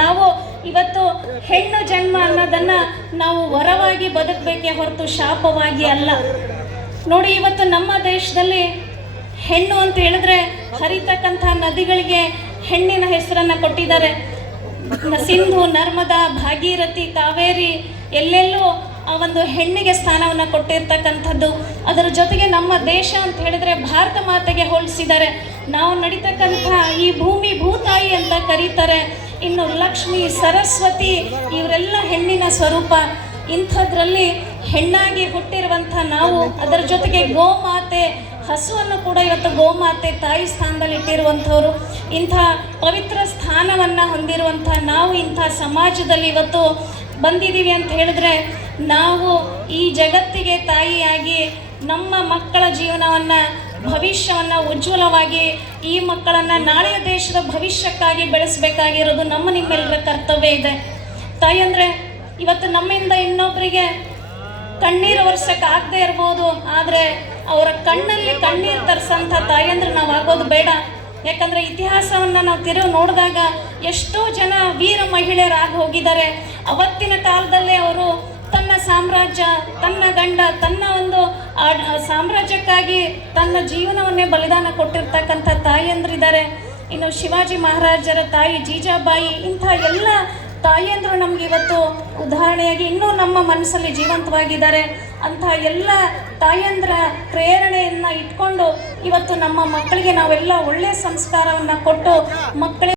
ನಾವು ಇವತ್ತು ಹೆಣ್ಣು ಜನ್ಮ ಅನ್ನೋದನ್ನು ನಾವು ವರವಾಗಿ ಬದುಕಬೇಕೇ ಹೊರತು ಶಾಪವಾಗಿ ಅಲ್ಲ. ನೋಡಿ, ಇವತ್ತು ನಮ್ಮ ದೇಶದಲ್ಲಿ ಹೆಣ್ಣು ಅಂತ ಹೇಳಿದ್ರೆ ಹರಿತಕ್ಕಂಥ ನದಿಗಳಿಗೆ ಹೆಣ್ಣಿನ ಹೆಸರನ್ನು ಕೊಟ್ಟಿದ್ದಾರೆ. ಸಿಂಧು, ನರ್ಮದಾ, ಭಾಗೀರಥಿ, ಕಾವೇರಿ ಎಲ್ಲೆಲ್ಲೂ ಆ ಒಂದು ಹೆಣ್ಣಿಗೆ ಸ್ಥಾನವನ್ನು ಕೊಟ್ಟಿರ್ತಕ್ಕಂಥದ್ದು. ಅದರ ಜೊತೆಗೆ ನಮ್ಮ ದೇಶ ಅಂತ ಹೇಳಿದ್ರೆ ಭಾರತ ಮಾತೆಗೆ ಹೋಲಿಸಿದ್ದಾರೆ. ನಾವು ನಡೀತಕ್ಕಂಥ ಈ ಭೂಮಿ ಭೂತಾಯಿ ಅಂತ ಕರೀತಾರೆ. ಇನ್ನು ಲಕ್ಷ್ಮಿ, ಸರಸ್ವತಿ ಇವರೆಲ್ಲ ಹೆಣ್ಣಿನ ಸ್ವರೂಪ. ಇಂಥದ್ರಲ್ಲಿ ಹೆಣ್ಣಾಗಿ ಹುಟ್ಟಿರುವಂಥ ನಾವು, ಅದರ ಜೊತೆಗೆ ಗೋಮಾತೆ, ಹಸುವನ್ನು ಕೂಡ ಇವತ್ತು ಗೋಮಾತೆ ತಾಯಿ ಸ್ಥಾನದಲ್ಲಿ ಇಟ್ಟಿರುವಂಥವ್ರು. ಇಂಥ ಪವಿತ್ರ ಸ್ಥಾನವನ್ನು ಹೊಂದಿರುವಂಥ ನಾವು ಇಂಥ ಸಮಾಜದಲ್ಲಿ ಇವತ್ತು ಬಂದಿದ್ದೀವಿ ಅಂತ ಹೇಳಿದ್ರೆ, ನಾವು ಈ ಜಗತ್ತಿಗೆ ತಾಯಿಯಾಗಿ ನಮ್ಮ ಮಕ್ಕಳ ಜೀವನವನ್ನು, ಭವಿಷ್ಯವನ್ನು ಉಜ್ವಲವಾಗಿ ಈ ಮಕ್ಕಳನ್ನು ನಾಳೆಯ ದೇಶದ ಭವಿಷ್ಯಕ್ಕಾಗಿ ಬೆಳೆಸಬೇಕಾಗಿರೋದು ನಮ್ಮ ನಿಮ್ಮೆಲ್ಲರ ಕರ್ತವ್ಯ ಇದೆ. ತಾಯಿ ಅಂದರೆ ಇವತ್ತು ನಮ್ಮಿಂದ ಇನ್ನೊಬ್ಬರಿಗೆ ಕಣ್ಣೀರು ಒರೆಸೋಕ್ಕಾಗದೇ ಇರ್ಬೋದು, ಆದರೆ ಅವರ ಕಣ್ಣಲ್ಲಿ ಕಣ್ಣೀರು ತರಿಸೋಂಥ ತಾಯಂದ್ರೆ ನಾವು ಆಗೋದು ಬೇಡ. ಯಾಕಂದರೆ ಇತಿಹಾಸವನ್ನು ನಾವು ತಿರುಗಿ ನೋಡಿದಾಗ ಎಷ್ಟೋ ಜನ ವೀರ ಮಹಿಳೆಯರಾಗಿ ಹೋಗಿದ್ದಾರೆ. ಅವತ್ತಿನ ಕಾಲದಲ್ಲೇ ಅವರು ತನ್ನ ಸಾಮ್ರಾಜ್ಯ, ತನ್ನ ಗಂಡ, ತನ್ನ ಒಂದು ಸಾಮ್ರಾಜ್ಯಕ್ಕಾಗಿ ತನ್ನ ಜೀವನವನ್ನೇ ಬಲಿದಾನ ಕೊಟ್ಟಿರ್ತಕ್ಕಂಥ ತಾಯಂದ್ರಿದ್ದಾರೆ. ಇನ್ನು ಶಿವಾಜಿ ಮಹಾರಾಜರ ತಾಯಿ ಜೀಜಾಬಾಯಿ, ಇಂಥ ಎಲ್ಲ ತಾಯಿಯಂದರು ನಮ್ಗೆ ಇವತ್ತು ಉದಾಹರಣೆಯಾಗಿ ಇನ್ನೂ ನಮ್ಮ ಮನಸ್ಸಲ್ಲಿ ಜೀವಂತವಾಗಿದ್ದಾರೆ. ಅಂಥ ಎಲ್ಲ ತಾಯಂದ್ರ ಪ್ರೇರಣೆಯನ್ನು ಇಟ್ಕೊಂಡು ಇವತ್ತು ನಮ್ಮ ಮಕ್ಕಳಿಗೆ ನಾವೆಲ್ಲ ಒಳ್ಳೆಯ ಸಂಸ್ಕಾರವನ್ನು ಕೊಟ್ಟು ಮಕ್ಕಳಿಗೆ